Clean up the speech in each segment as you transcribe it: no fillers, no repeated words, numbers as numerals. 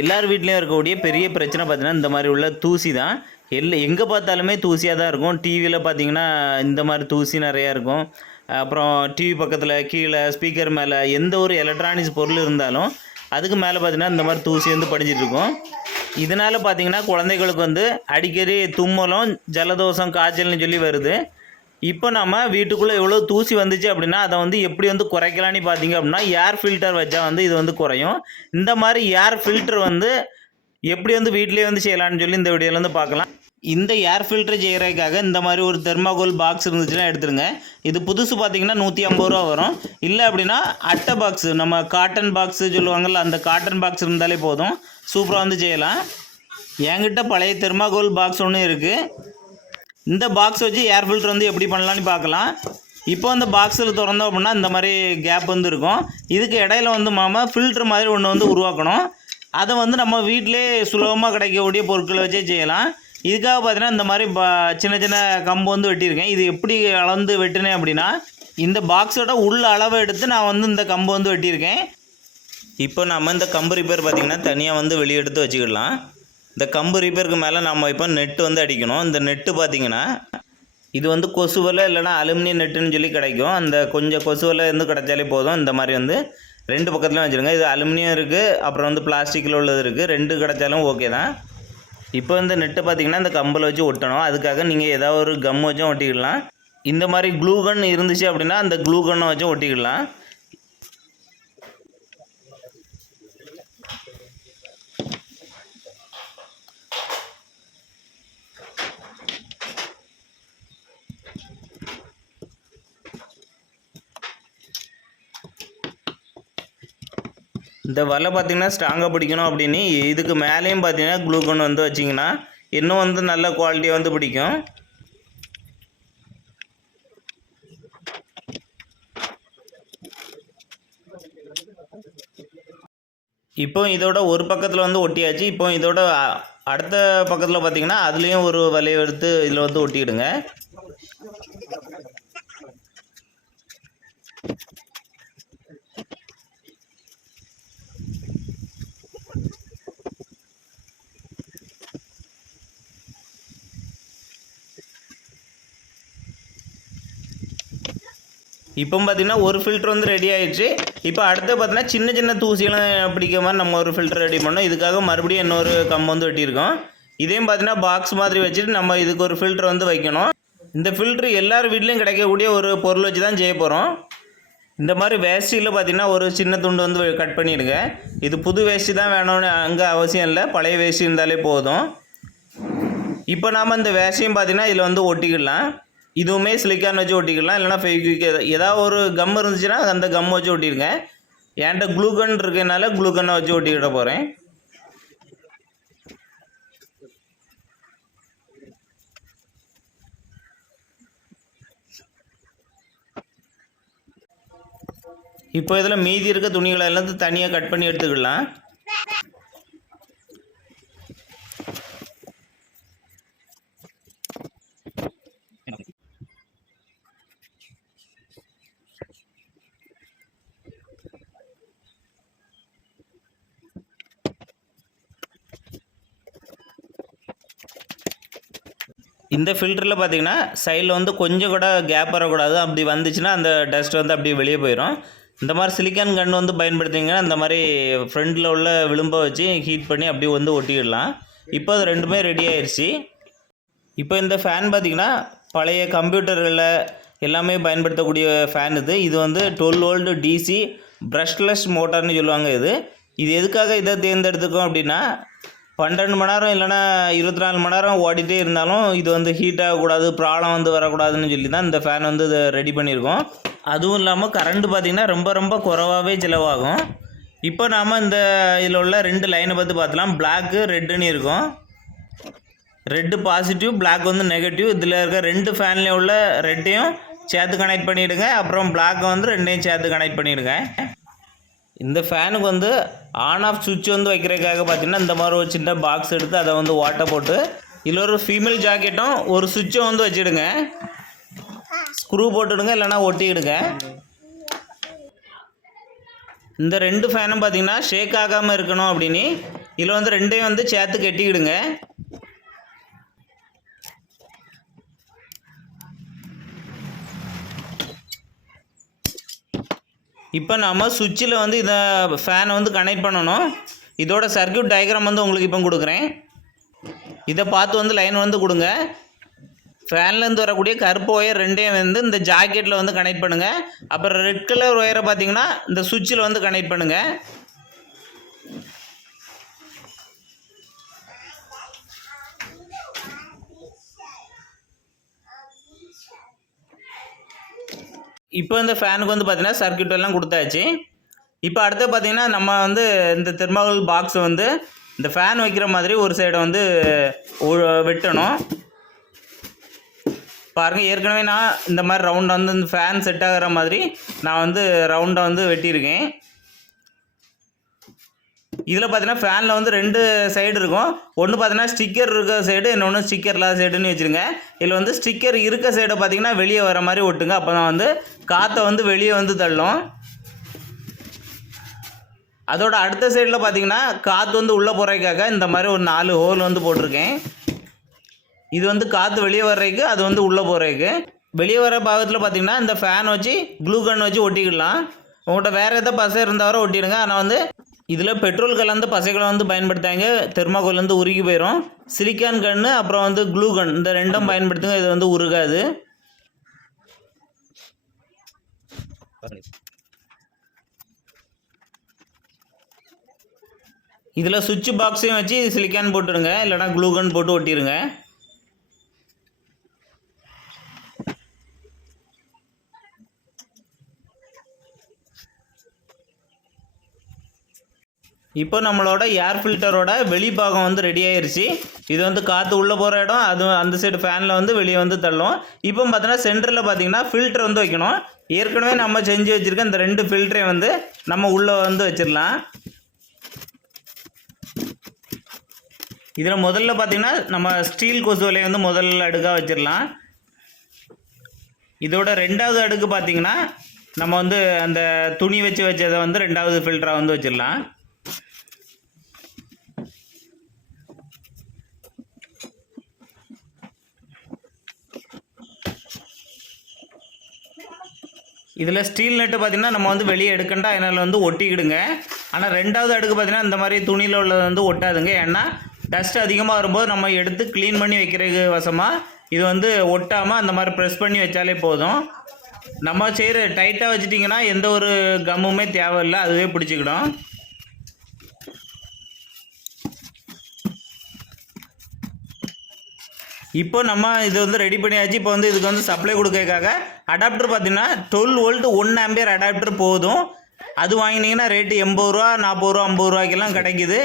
எல்லார் வீட்லேயும் இருக்கக்கூடிய பெரிய பிரச்சனை பார்த்தீங்கன்னா இந்த மாதிரி உள்ள தூசி தான். எங்கே பார்த்தாலுமே தூசியாக தான் இருக்கும். டிவியில் பார்த்தீங்கன்னா இந்த மாதிரி தூசி நிறையா இருக்கும். அப்புறம் டிவி பக்கத்தில் கீழே ஸ்பீக்கர் மேலே எந்த ஒரு எலக்ட்ரானிக்ஸ் பொருள் இருந்தாலும் அதுக்கு மேலே பார்த்தீங்கன்னா இந்த மாதிரி தூசி வந்து படிஞ்சிட்டு இருக்கும். இதனால் பார்த்தீங்கன்னா குழந்தைகளுக்கு வந்து அடிக்கடி தும்மலும் ஜலதோஷம் காய்ச்சல்னு சொல்லி வருது. இப்போ நம்ம வீட்டுக்குள்ளே எவ்வளோ தூசி வந்துச்சு அப்படின்னா அதை வந்து எப்படி வந்து குறைக்கலான்னு பார்த்தீங்க அப்படின்னா ஏர் ஃபில்டர் வச்சா வந்து இது வந்து குறையும். இந்த மாதிரி ஏர் ஃபில்டர் வந்து எப்படி வந்து வீட்டிலே வந்து செய்யலான்னு சொல்லி இந்த வீடியோவில் வந்து பார்க்கலாம். இந்த ஏர் ஃபில்டர் செய்கிறதுக்காக இந்த மாதிரி ஒரு தெர்மாகோல் பாக்ஸ் இருந்துச்சுன்னா எடுத்துருங்க. இது புதுசு பார்த்தீங்கன்னா 150 ரூபா வரும். இல்லை அப்படின்னா அட்டை பாக்ஸு, நம்ம காட்டன் பாக்ஸு சொல்லுவாங்கள்ல, அந்த காட்டன் பாக்ஸ் இருந்தாலே போதும், சூப்பராக வந்து செய்யலாம். என்கிட்ட பழைய தெர்மாகோல் பாக்ஸ் ஒன்று இருக்குது. இந்த பாக்ஸ் வச்சு ஏர் ஃபில்டர் வந்து எப்படி பண்ணலான்னு பார்க்கலாம். இப்போ அந்த பாக்ஸில் திறந்தோம் அப்படின்னா இந்த மாதிரி கேப் வந்து இருக்கும். இதுக்கு இடையில வந்து ஃபில்டர் மாதிரி ஒன்று வந்து உருவாக்கணும். அதை வந்து நம்ம வீட்டிலே சுலபமாக கிடைக்கக்கூடிய பொருட்களை வச்சே செய்யலாம். இதுக்காக பார்த்தீங்கன்னா இந்த மாதிரி சின்ன சின்ன கம்பு வந்து வெட்டியிருக்கேன். இது எப்படி அளந்து வெட்டினேன் அப்படின்னா இந்த பாக்ஸோட உள்ள அளவை எடுத்து நான் வந்து இந்த கம்பு வந்து வெட்டியிருக்கேன். இப்போ நம்ம இந்த கம்பு ரிப்பேர் பார்த்திங்கன்னா தனியாக வந்து வெளியே எடுத்து வச்சுக்கிடலாம். இந்த கம்பு ரிப்பேருக்கு மேலே நம்ம இப்போ நெட்டு வந்து அடிக்கணும். இந்த நெட்டு பார்த்திங்கன்னா இது வந்து கொசுவலை இல்லைனா அலுமினியம் நெட்டுன்னு சொல்லி கிடைக்கும். அந்த கொஞ்சம் கொசுவலை வந்து கிடைச்சாலே போதும். இந்த மாதிரி வந்து 2 பக்கத்துலையும் வச்சுருங்க. இது அலுமினியம் இருக்குது, அப்புறம் வந்து பிளாஸ்டிக்கில் உள்ளது இருக்குது. 2 கிடைச்சாலும் ஓகே தான். இப்போ இந்த நெட்டை பார்த்திங்கன்னா இந்த கம்பில் வச்சு ஒட்டணும். அதுக்காக நீங்கள் ஏதாவது ஒரு கம் வச்சும் ஒட்டிக்கிடலாம். இந்த மாதிரி க்ளூ கன் இருந்துச்சு அப்படின்னா அந்த க்ளூ கன்னை வச்சும் ஒட்டிக்கிடலாம். இந்த வலை பார்த்திங்கன்னா ஸ்ட்ராங்காக பிடிக்கணும் அப்படின்னு இதுக்கு மேலேயும் பார்த்திங்கன்னா க்ளூகன் வந்து வச்சிங்கன்னா இன்னும் வந்து நல்ல குவாலிட்டியாக வந்து பிடிக்கும். இப்போ இதோட ஒரு பக்கத்தில் வந்து ஒட்டியாச்சு. இப்போ இதோட அடுத்த பக்கத்தில் பார்த்திங்கன்னா அதுலேயும் ஒரு வலையை எடுத்து இதில் வந்து ஒட்டிக்கிடுங்க. இப்போ பார்த்திங்கன்னா ஒரு ஃபில்டர் வந்து ரெடி ஆகிடுச்சு. இப்போ அடுத்து பார்த்திங்கன்னா சின்ன சின்ன தூசியெல்லாம் பிடிக்கிற மாதிரி நம்ம ஒரு ஃபில்டர் ரெடி பண்ணோம். இதுக்காக மறுபடியும் இன்னொரு கம்பு வந்து வெட்டியிருக்கோம். இதையும் பார்த்திங்கன்னா பாக்ஸ் மாதிரி வச்சுட்டு நம்ம இதுக்கு ஒரு ஃபில்டர் வந்து வைக்கணும். இந்த ஃபில்ட்ரு எல்லார் வீட்லேயும் கிடைக்கக்கூடிய ஒரு பொருள் வச்சு தான் செய்ய போகிறோம். இந்த மாதிரி வேஷ்டியில் பார்த்திங்கன்னா ஒரு சின்ன துண்டு வந்து கட் பண்ணிவிடுங்க. இது புது வேஷ்டி தான் வேணும்னு அங்கே அவசியம் இல்லை, பழைய வேஷ்டி இருந்தாலே போதும். இப்போ நாம் இந்த வேஷ்டியும் பார்த்திங்கன்னா இதில் வந்து ஒட்டிக்கிடலாம். இதுவுமே சிலிக்கான் வச்சு ஒட்டிக்கலாம், இல்லைனா ஃபெவிக்விக் ஏதாவது ஒரு கம் இருந்துச்சுன்னா அந்த கம் வச்சு ஒட்டிடுங்க. என்கிட்ட க்ளூகன் இருக்கனால க்ளூகனை வச்சு ஒட்டிக்கிட போகிறேன். இப்போ இதில் மீதி இருக்க துணிகளை எல்லாம் தனியாக கட் பண்ணி எடுத்துக்கலாம். இந்த ஃபில்டரில் பார்த்திங்கன்னா சைடில் வந்து கொஞ்சம் கூட கேப் வரக்கூடாது. அப்படி வந்துச்சுன்னா அந்த டஸ்ட் வந்து அப்படியே வெளியே போயிடும். இந்த மாதிரி சிலிக்கான் கன் வந்து பயன்படுத்திங்கன்னா இந்த மாதிரி ஃப்ரண்டில் உள்ள விளிம்பை வச்சு ஹீட் பண்ணி அப்படியே வந்து ஒட்டிடலாம். இப்போ அது ரெண்டுமே ரெடி ஆயிடுச்சு. இப்போ இந்த ஃபேன் பார்த்திங்கன்னா பழைய கம்ப்யூட்டர்களில் எல்லாமே பயன்படுத்தக்கூடிய ஃபேன் இது. இது வந்து 12 வோல்ட் டிசி ப்ரஷ்லெஸ் மோட்டார்னு சொல்லுவாங்க. இது எதுக்காக இதை தேர்ந்தெடுத்துக்கோம் அப்படின்னா 12 மணி நேரம் இல்லைனா 24 மணி நேரம் ஓடிட்டே இருந்தாலும் இது வந்து ஹீட் ஆகக்கூடாது, ப்ராப்ளம் வந்து வரக்கூடாதுன்னு சொல்லி தான் இந்த ஃபேன் வந்து இதை ரெடி பண்ணியிருக்கோம். அதுவும் இல்லாமல் கரண்ட்டு பார்த்திங்கன்னா ரொம்ப குறைவாகவே செலவாகும். இப்போ நாம் இந்த இதில் உள்ள 2 லைனை பார்த்து பார்த்தலாம். பிளாக்கு ரெட்டுன்னு இருக்கும். ரெட்டு பாசிட்டிவ், பிளாக் வந்து நெகட்டிவ். இதில் இருக்க 2 ஃபேன்லேயும் உள்ள ரெட்டையும் சேர்த்து கனெக்ட் பண்ணிவிடுங்க. அப்புறம் பிளாக்கை வந்து 2ஐயும் சேர்த்து கனெக்ட் பண்ணிவிடுங்க. இந்த ஃபேனுக்கு வந்து ஆன் ஆஃப் சுவிட்ச் வந்து வைக்கிறதுக்காக பார்த்திங்கன்னா இந்த மாதிரி ஒரு சின்ன பாக்ஸ் எடுத்து அதை வந்து ஓட்டை போட்டு இதில் ஒரு ஃபீமேல் ஜாக்கெட்டும் ஒரு சுவிட்சும் வந்து வச்சுடுங்க. ஸ்க்ரூ போட்டுடுங்க, இல்லைனா ஒட்டிடுங்க. இந்த 2 ஃபேனும் பார்த்திங்கன்னா ஷேக் ஆகாமல் இருக்கணும் அப்படின்னு இதில் வந்து ரெண்டையும் வந்து சேர்த்து கட்டிக்கிடுங்க. இப்போ நம்ம சுவிட்சில் வந்து இதை ஃபேனை வந்து கனெக்ட் பண்ணணும். இதோட சர்க்யூட் டயக்ராம் வந்து உங்களுக்கு இப்போ கொடுக்குறேன். இதை பார்த்து வந்து லைன் வந்து கொடுங்க. ஃபேன்லேருந்து வரக்கூடிய கருப்பு ஒயர் ரெண்டையும் வந்து இந்த ஜாக்கெட்டில் வந்து கனெக்ட் பண்ணுங்கள். அப்புறம் ரெட் கலர் ஒயரை பார்த்தீங்கன்னா இந்த சுவிட்சில் வந்து கனெக்ட் பண்ணுங்கள். இப்போ இந்த ஃபேனுக்கு வந்து பார்த்தீங்கன்னா சர்க்யூட் எல்லாம் கொடுத்தாச்சு. இப்போ அடுத்து பார்த்தீங்கன்னா நம்ம வந்து இந்த தெர்மாகோல் பாக்ஸை வந்து இந்த ஃபேன் வைக்கிற மாதிரி ஒரு சைடை வந்து வெட்டணும். பாருங்கள், ஏற்கனவே நான் இந்த மாதிரி ரவுண்டாக வந்து இந்த ஃபேன் செட் ஆகிற மாதிரி நான் வந்து ரவுண்டாக வந்து வெட்டியிருக்கேன். இதில் பார்த்தீங்கன்னா ஃபேனில் வந்து 2 சைடு இருக்கும். ஒன்று பார்த்தீங்கன்னா ஸ்டிக்கர் இருக்க சைடு, இன்னொன்று ஸ்டிக்கர் இல்லாத சைடுன்னு வச்சுருங்க. இதில் வந்து ஸ்டிக்கர் இருக்க சைடை பார்த்தீங்கன்னா வெளியே வர மாதிரி ஒட்டுங்க. அப்போ தான் வந்து காற்றை வந்து வெளியே வந்து தள்ளும். அதோட அடுத்த சைடில் பார்த்தீங்கன்னா காற்று வந்து உள்ளே போகிறதுக்காக இந்த மாதிரி ஒரு 4 ஹோல் வந்து போட்டிருக்கேன். இது வந்து காற்று வெளியே வர்றதுக்கு, அது வந்து உள்ளே போகிறதுக்கு. வெளியே வர பாகத்தில் பார்த்தீங்கன்னா இந்த ஃபேன் வச்சு க்ளூ கன் வச்சு ஒட்டிக்கிடலாம். உங்கள்கிட்ட வேறு எதாவது பசை இருந்தால் ஒட்டிடுங்க. ஆனால் வந்து இதில் பெட்ரோல் கலந்து பசைகளை வந்து பயன்படுத்தாங்க. தெர்மாகோல் வந்து உருகி போயிடும். சிலிக்கான் கன்று அப்புறம் வந்து க்ளூ கன் இந்த ரெண்டும் பயன்படுத்துங்க. இது வந்து உருகாது. இதில் சுவிட்ச் பாக்ஸையும் வச்சு சிலிக்கான் போட்டுருங்க, இல்லைனா க்ளூ கன் போட்டு ஒட்டிடுங்க. இப்போ நம்மளோட ஏர் ஃபில்டரோட வெளிப்பாகம் வந்து ரெடி ஆயிடுச்சு. இது வந்து காற்று உள்ளே போகிற இடம், அது அந்த சைடு ஃபேனில் வந்து வெளியே வந்து தள்ளும். இப்போ பார்த்தீங்கன்னா சென்டரில் பார்த்தீங்கன்னா ஃபில்டர் வந்து வைக்கணும். ஏற்கனவே நம்ம செஞ்சு வச்சுருக்க இந்த 2 ஃபில்டரை வந்து நம்ம உள்ளே வந்து வச்சிடலாம். இதில் முதல்ல பார்த்தீங்கன்னா நம்ம ஸ்டீல் கொசு வலையை வந்து முதல்ல அடுக்காக வச்சிடலாம். இதோட 2வது அடுக்கு பார்த்தீங்கன்னா நம்ம வந்து அந்த துணி வச்சு வச்சதை வந்து 2வது ஃபில்டராக வந்து வச்சிடலாம். இதில் ஸ்டீல் நெட்டு பார்த்திங்கன்னா நம்ம வந்து வெளியே எடுக்கண்டா, அதனால் வந்து ஒட்டிக்கிடுங்க. ஆனால் 2வது அடுக்கு பார்த்திங்கன்னா இந்த மாதிரி துணியில் உள்ளது வந்து ஒட்டாதுங்க. ஏன்னா டஸ்ட் அதிகமாக வரும்போது நம்ம எடுத்து க்ளீன் பண்ணி வைக்கிறதுக்கு வசமாக இது வந்து ஒட்டாமல் அந்த மாதிரி ப்ரெஸ் பண்ணி வச்சாலே போதும். நம்ம செய்கிற டைட்டாக வச்சிட்டிங்கன்னா எந்த ஒரு கம்முமே தேவையில்லை, அதுவே பிடிச்சிக்கிடும். இப்போ நம்ம இது வந்து ரெடி பண்ணியாச்சு. இப்போ வந்து இதுக்கு வந்து சப்ளை கொடுக்கறதுக்காக அடாப்டர் பார்த்தீங்கன்னா 12 வோல்ட் 1 ஆம்பியர் அடாப்டர் போதும். அது வாங்கினீங்கன்னா ரேட்டு 80 ரூபா, 40 ரூபா, 50 ரூபாய்க்கெல்லாம் கிடைக்குது.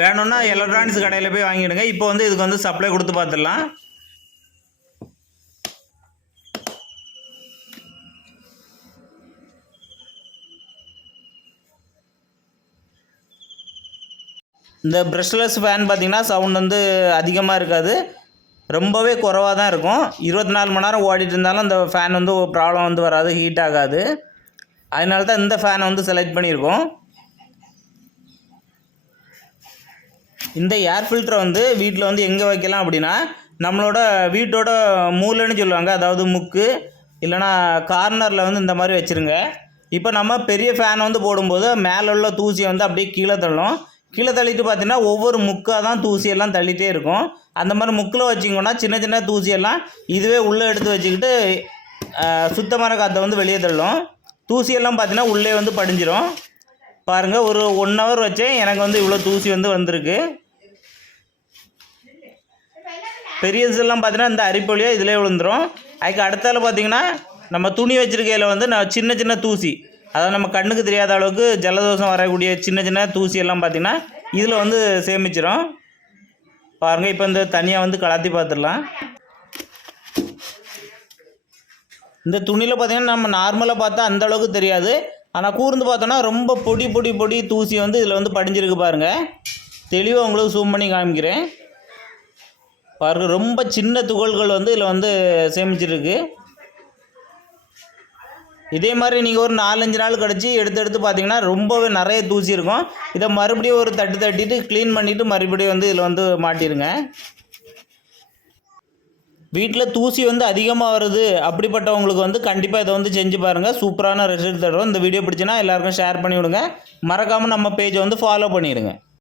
வேணும்னா எலக்ட்ரானிக்ஸ் கடையில் போய் வாங்கிடுங்க. இப்போ வந்து இதுக்கு வந்து சப்ளை கொடுத்து பார்த்துடலாம். இந்த ப்ரஷ்லெஸ் ஃபேன் பார்த்திங்கன்னா சவுண்ட் வந்து அதிகமாக இருக்காது, ரொம்பவே குறைவாக தான் இருக்கும். 24 மணி நேரம் ஓடிட்டு இருந்தாலும் அந்த ஃபேன் வந்து ப்ராப்ளம் வந்து வராது, ஹீட் ஆகாது. அதனால தான் இந்த ஃபேனை வந்து செலக்ட் பண்ணியிருக்கோம். இந்த ஏர் ஃபில்டரை வந்து வீட்டில் வந்து எங்கே வைக்கலாம் அப்படின்னா, நம்மளோட வீட்டோட மூலைன்னு சொல்லுவாங்க, அதாவது முக்கு இல்லைனா கார்னரில் வந்து இந்த மாதிரி வச்சுருங்க. இப்போ நம்ம பெரிய ஃபேன் வந்து போடும்போது மேலே உள்ள தூசியை வந்து அப்படியே கீழே தள்ளும். கீழே தள்ளிட்டு பார்த்தீங்கன்னா ஒவ்வொரு முக்காக தான் தூசியெல்லாம் தள்ளிகிட்டே இருக்கும். அந்த மாதிரி முக்கில் வச்சிங்கன்னா சின்ன சின்ன தூசியெல்லாம் இதுவே உள்ளே எடுத்து வச்சுக்கிட்டு சுத்தமான காற்றை வந்து வெளியே தள்ளும். தூசியெல்லாம் பார்த்தீங்கன்னா உள்ளே வந்து படிஞ்சிடும். பாருங்கள், ஒரு 1 ஹவர் வச்சேன், எனக்கு வந்து இவ்வளோ தூசி வந்து வந்திருக்கு. பெரியதெல்லாம் பார்த்தீங்கன்னா இந்த அரிப்பொலியாக இதிலே விழுந்துடும். அதுக்கு அடுத்தால பார்த்தீங்கன்னா நம்ம துணி வச்சுருக்கையில் வந்து நான் சின்ன சின்ன தூசி, அதாவது நம்ம கண்ணுக்கு தெரியாத அளவுக்கு ஜலதோஷம் வரக்கூடிய சின்ன சின்ன தூசியெல்லாம் பார்த்திங்கன்னா இதில் வந்து சேமிச்சிடும். பாருங்கள், இப்போ இந்த தனியாக வந்து கலத்தி பார்த்துடலாம். இந்த துணியில் பார்த்திங்கன்னா நம்ம நார்மலாக பார்த்தா அந்த அளவுக்கு தெரியாது, ஆனால் கூர்ந்து பார்த்தோன்னா ரொம்ப பொடி பொடி பொடி தூசி வந்து இதில் வந்து படிஞ்சிருக்கு. பாருங்கள், தெளிவாக உங்களுக்கு ஜூம் பண்ணி காமிக்கிறேன். பாருங்கள், ரொம்ப சின்ன துகள்கள் வந்து இதில் வந்து சேமிச்சிருக்கு. இதே மாதிரி நீங்கள் ஒரு 4-5 நாள் கழிச்சு எடுத்து பார்த்தீங்கன்னா ரொம்பவே நிறைய தூசி இருக்கும். இதை மறுபடியும் ஒரு தட்டிட்டு க்ளீன் பண்ணிவிட்டு மறுபடியும் வந்து இதில் வந்து மாட்டிடுங்க. வீட்டில் தூசி வந்து அதிகமாக வருது அப்படிப்பட்டவங்களுக்கு வந்து கண்டிப்பாக இதை வந்து செஞ்சு பாருங்கள். சூப்பரான ரிசல்ட் தரும். இந்த வீடியோ பிடிச்சினா எல்லாருக்கும் ஷேர் பண்ணி விடுங்க. மறக்காமல் நம்ம பேஜை வந்து ஃபாலோ பண்ணிடுங்க.